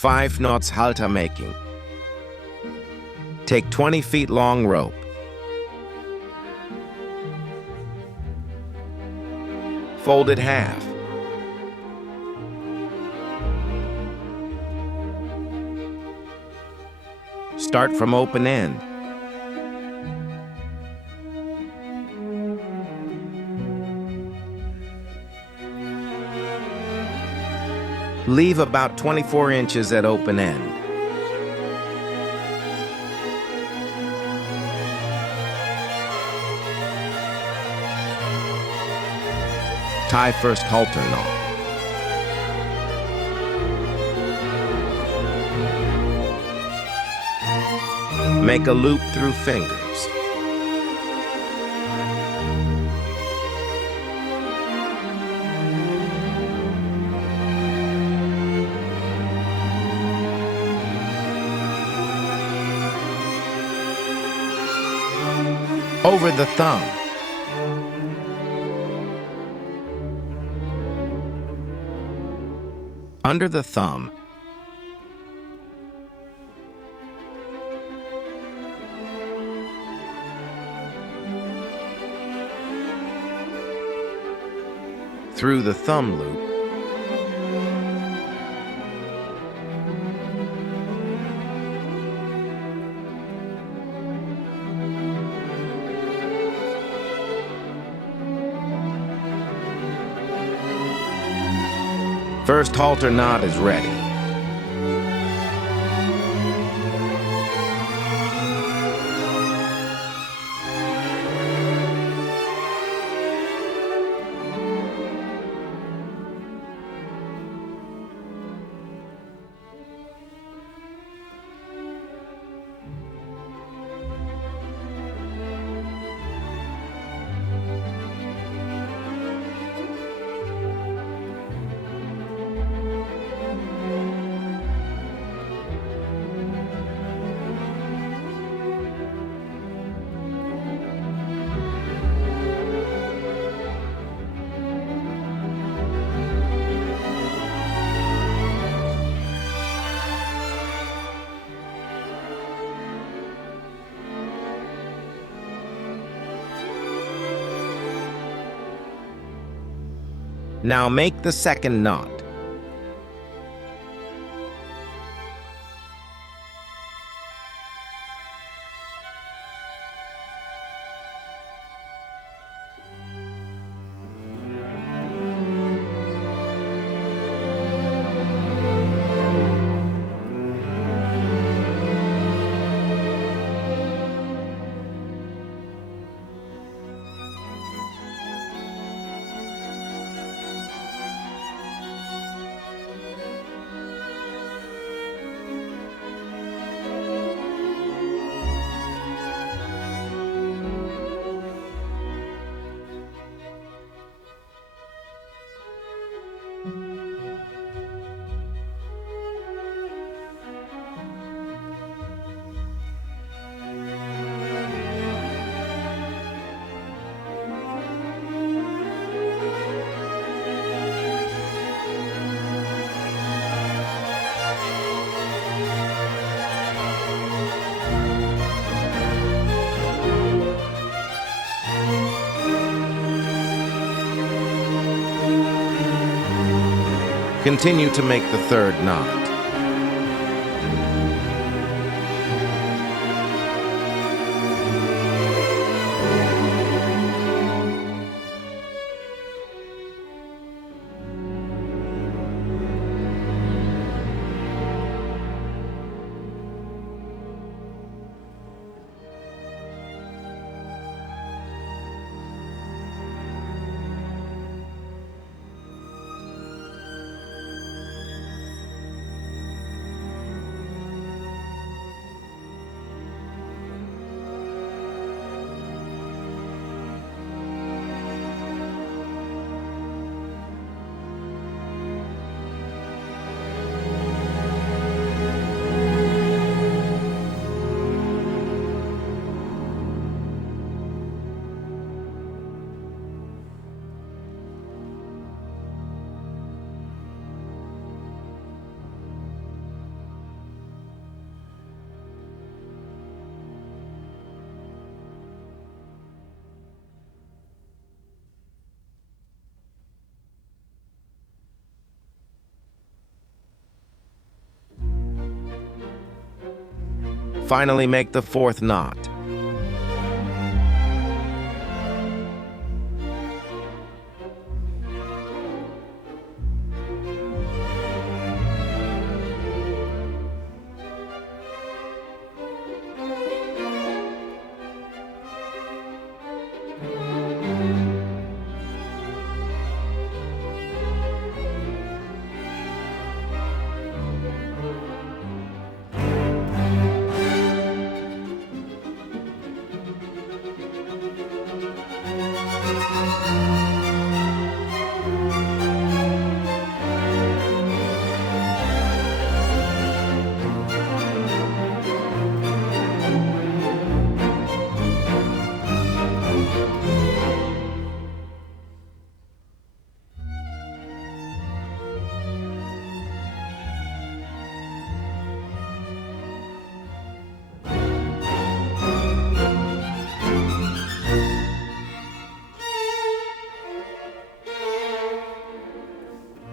5 knots halter making. Take 20 feet long rope. Fold it half. Start from open end. Leave about 24 inches at open end. Tie first halter knot. Make a loop through fingers. Over the thumb. Under the thumb. Through the thumb loop. First halter knot is ready. Now make the second knot. Continue to make the third knot. Finally, make the fourth knot.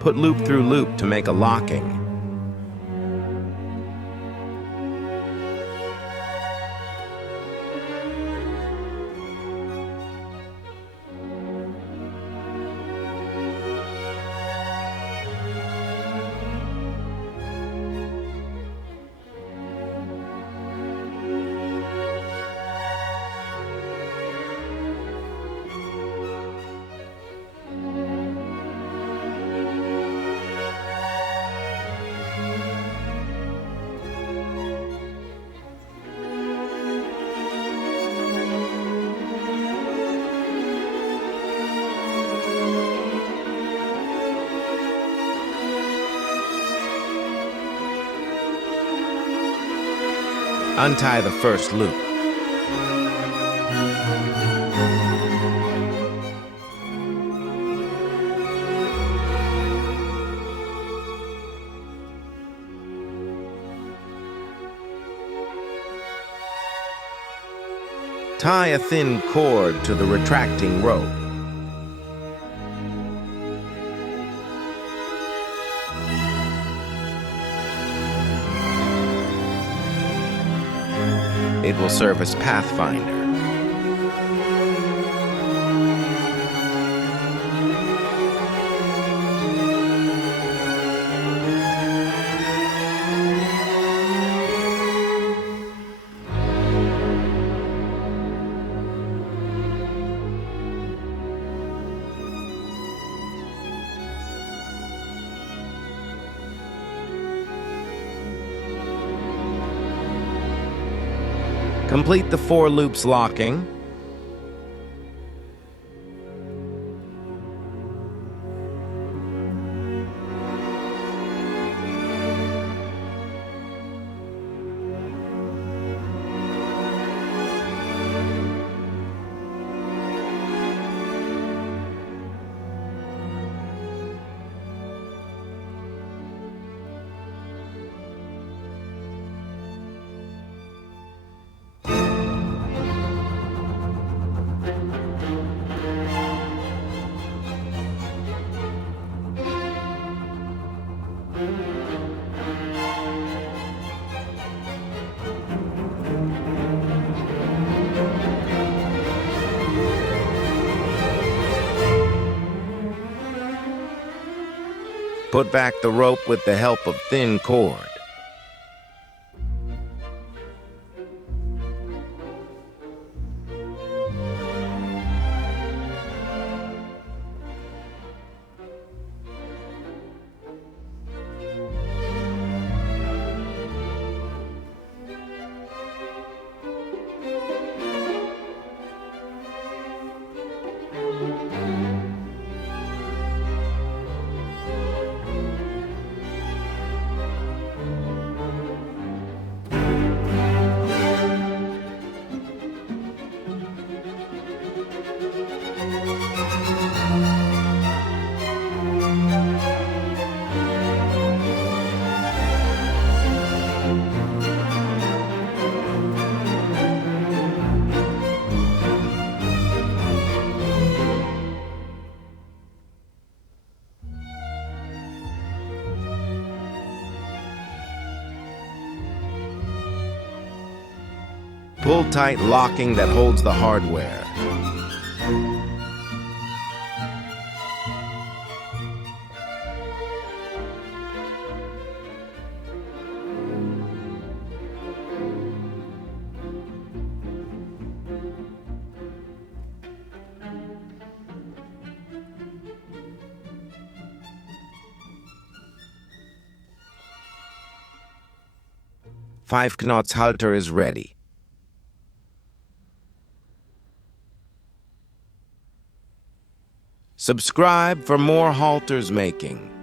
Put loop through loop to make a locking. Untie the first loop. Tie a thin cord to the retracting rope. It will serve as pathfinder. Complete the 4 loops locking. Put back the rope with the help of thin cord. Pull tight locking that holds the hardware. Five knots halter is ready. Subscribe for more halters making.